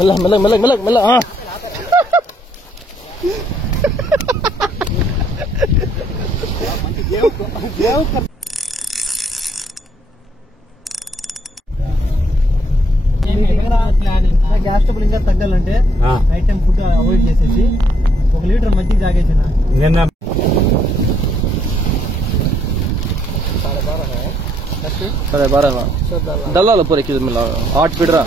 మెల్ల మెల్ల మెల్ల మెల్ల మెల్ల గ్యాస్ ట్రబుల్ ఇంకా తగ్గాలంటే నైట్ టైం ఫుడ్ అవాయిడ్ చేసేసి 1 లీటర్ మజ్జిగ తాగేసిన నిన్న अरे 12 डला लो पूरे किलो मिला 8 फीट रहा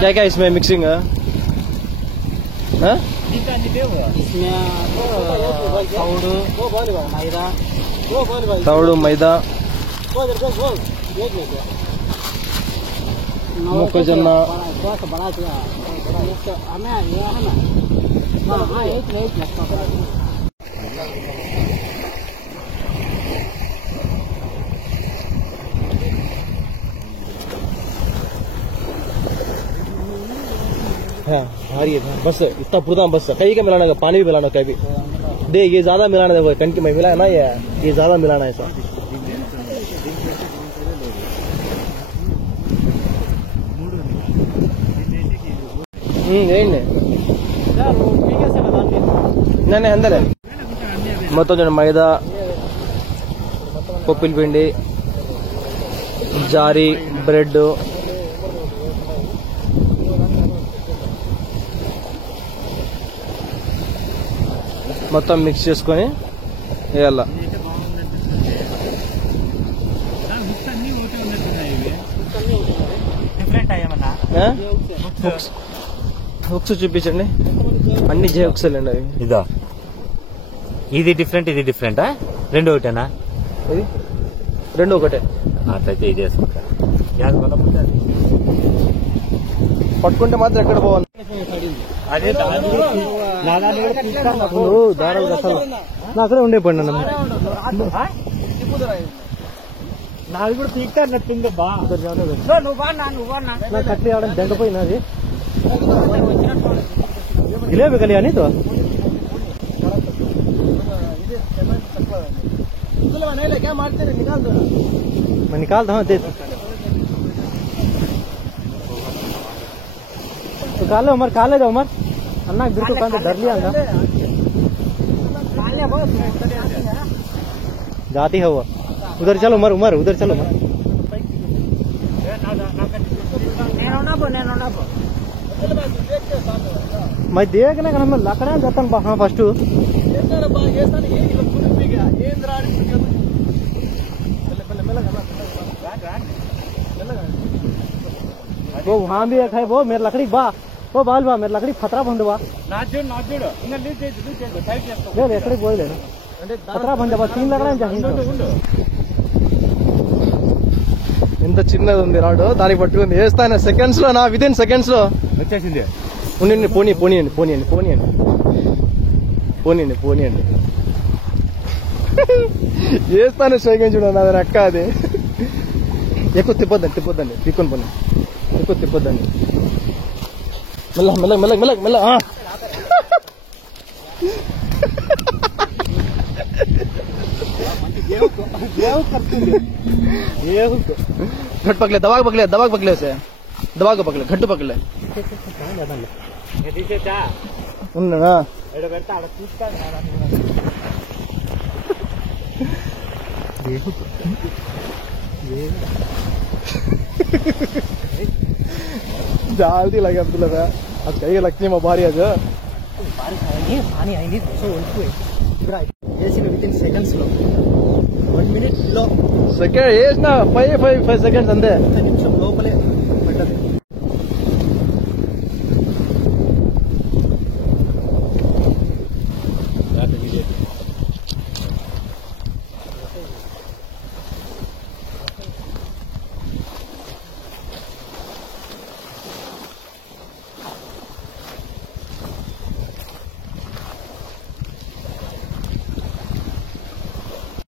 क्या क्या इसमें मिक्सिंग है इसमें तवड़ मैदा మొక్కజొన్న भारी है बस इतना पूरा बस कहीं का मिलाना पानी भी मिलाना कभी दे ये ज्यादा मिलाना देखो टंकी में मिला है ना ये ज्यादा मिलाना है ऐसा नहीं अंदर है మొత్తం మైదా పప్పుల పిండి జారీ బ్రెడ్ మొత్తం మిక్స్ చేసుకొని వేయాల హుక్స్ చూపించండి అన్ని జే హుక్స్ అండి అవి ఇదా ఇది డిఫరెంట్ ఇది డిఫరెంటా రెండు ఒకటేనా ఇది రెండు ఒకటే అట్లయితే ఇది వేసుకుంటా పట్టుకుంటే మాత్రం ఎక్కడ పోవాలి దారాలు అసలు నా అక్కడే ఉండే పడి నాది కూడా తీక్తారు నచ్చింది బా నాకు కట్లీ ఆవడం దెంగపోయినది జిలేబీ కలియా నీ తో मैं निकाल दो दे तो काले उमर काले दो उमर अन्ना बिल्कुल कांदे डर लिया ना जाती है वो उधर चलो उमर उमर उधर चलो उमर मैं देखने का मैं लकड़ा जाता हूँ हाँ फर्स्ट वो वहाँ भी एक है वो मेरे लकड़ी बा वो बाल बा मेरे लकड़ी खतरा बंद बा लकड़ी बोल लेना खतरा बंद बा 3 लकड़ा ఇంత చిన్నది ఉంది రాడు దానికి పట్టుకుంది వేస్తాను సెకండ్స్ లో నా విదిన్ సెకండ్స్ లో వచ్చేసింది ఉండండి పోనీయండి పోనీయండి వేస్తాను షేకింగ్ చూడండి అది అక్క అది ఎక్కువ తిప్పొద్దండి పీక్కొని పోనీ ఎక్కువ తిప్పొద్దండి మెల్ల घट पकड़े दबा पकड़े उसे दबा को पकड़े घट्टू पकड़े उन्ना जल्दी लगे अब लगा अब कहीं लक्ष्मी भारी आज पानी आएंगे विदिन सेकंड्स లో 1 minute లో సెకండ్ వేసిన 5 సెకండ్స్ అంతే నిమిషం లోపలే పడ్డది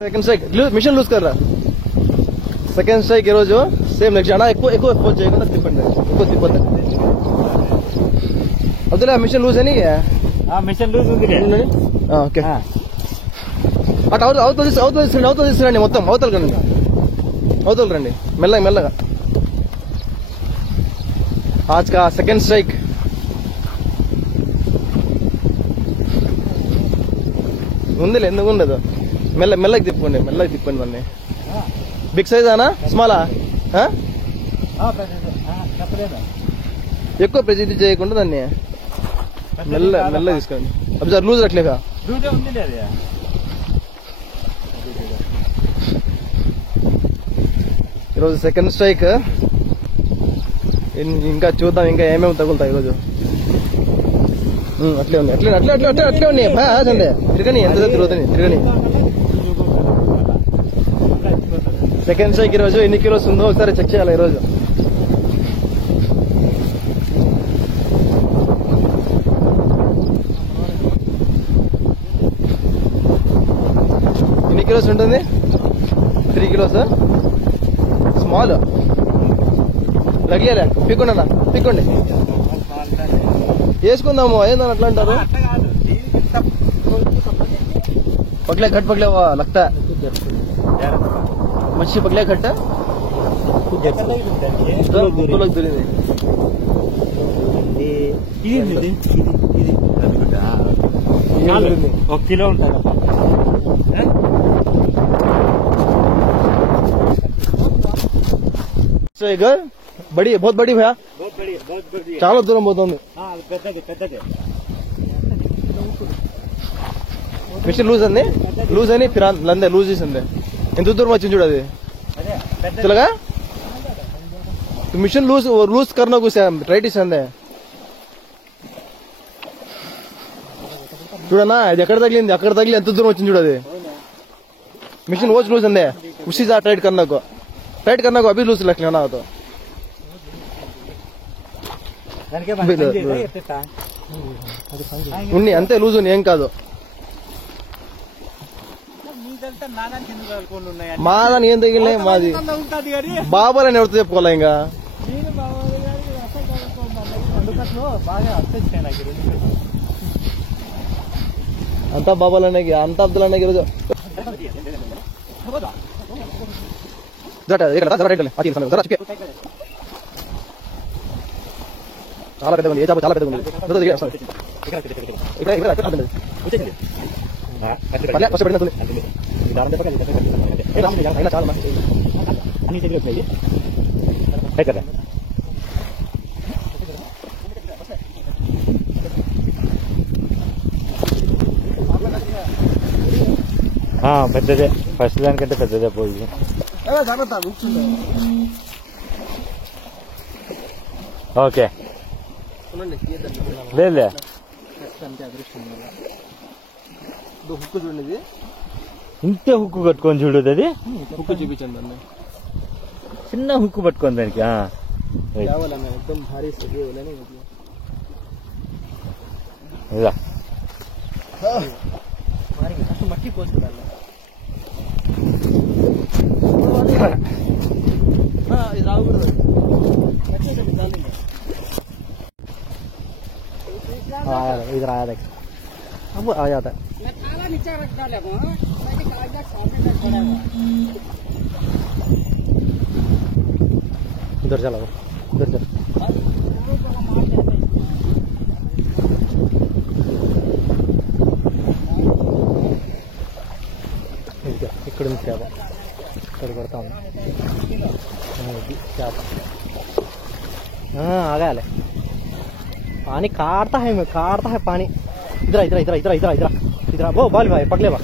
సెకండ్ స్ట్రైక్ మిషన్ లూజ్ కర్రా సెకండ్ స్ట్రైక్ ఈ రోజు సేమ్ నెక్స్ట్ అన్నా ఎక్కువ ఫోర్స్ చేయకుండా తిప్పండి ఎక్కువ తిప్పొద్దండి అబ్దుల్లా మిషన్ లూజ్ అని మిషన్ లూజ్ ఉంది ఓకే అటు అవతల తీసుకురండి మొత్తం అవతల రండి మెల్లగా आज का सेकंड स्ट्राइक ఉందిలే ఎందుకు ఉండదు మెల్లకి తిప్పండి మళ్ళీ బిగ్ సైజానా స్మాలా ఎక్కువ ప్రెజెంట్ చేయకుండా దాన్ని మెల్లగా తీసుకోండి అబ్జర్వ్ లూజ్ అట్లేగా ఈరోజు సెకండ్ స్ట్రైక్ ఇంకా చూద్దాం ఇంకా ఏమేమి తగులుతాయి ఈరోజు అట్లే ఉంది అట్లే ఉన్నాయి అంతే తిరగని ఎంత తిరగని సెకండ్ స్ట్రైక్ ఈరోజు ఎన్ని కిలోస్ ఉందో ఒకసారి చెక్ చేయాలి ఈరోజు ఎన్ని కిలోస్ ఉంటుంది 3 కిలోస్ స్మాల్ లగియాలే పిక్కోండి వేసుకుందాము ఏందని అట్లా అంటారు पगले घट पगले वो लगता है मच्छी पगले घट है కిలో ఉంటుంది बड़ी बहुत बड़ी भैया చాలా దూరం పోతుంది మిషన్ లూజ్ అని లందే లూజ్ చేసింది ఎంత దూరం వచ్చింది చూడు అది తెలుగా మిషన్ లూజ్ करना कुछ రైట్ ఇస్తుంది చూడనా ఇది ఎక్కడ తగిలింది అక్కడ తగిలి ఎంత దూరం వచ్చింది చూడు అది మిషన్ वॉच लूज अंदे उसी से टाइट करने को अभी लूज रख लेना तो ఉన్ని అంతే లూజ్ ఉంది ఏం కాదు మాదని ఏం తగిలినాయి మాది బాబాలని ఎవరితో చెప్పుకోలే ఇంకా అంతా బాబాలనే అంతా అబ్దుల్ ఈరోజు చాలా పెద్దగా ఉంది ఏ చేప చాలా పెద్దగా ఉంది పెద్దదే ఫస్ట్ దానికంటే పెద్దదే పోయి ఓకే లేదు హుక్కు చూడండి ఇంతే హుక్కు కట్టుకొని చూడదు అది హుక్కు చూపించండి అన్న చిన్న హుక్కు పట్టుకొని దానికి एकदम भारी सजे वाला नहीं मतलब ఇదా मारी के मट्टी पोछ डालना हां ये राव कर मट्टी से डाल देंगे इधर आया देख अब आ जाता है मैं थाला नीचे रख डालेगा मैं कागज सामने रख डालेगा इधर चला इधर चल ఇక్కడ నుంచి చేప ఇక్కడ కొడతాము చేప ఆగాలి पानी काटता है पानी इधर इधर इधर इधर इधर इधर इधर वो बाल भाई पकड़े बा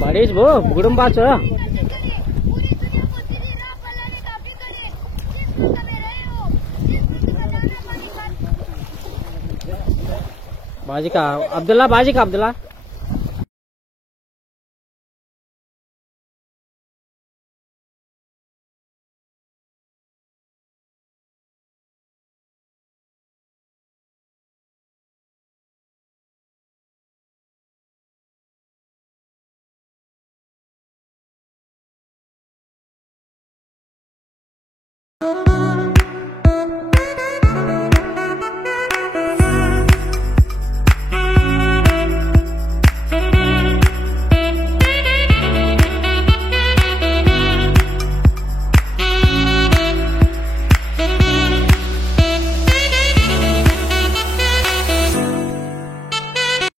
बारिश वो गुड़म बाच बाजी का अब्दुल्ला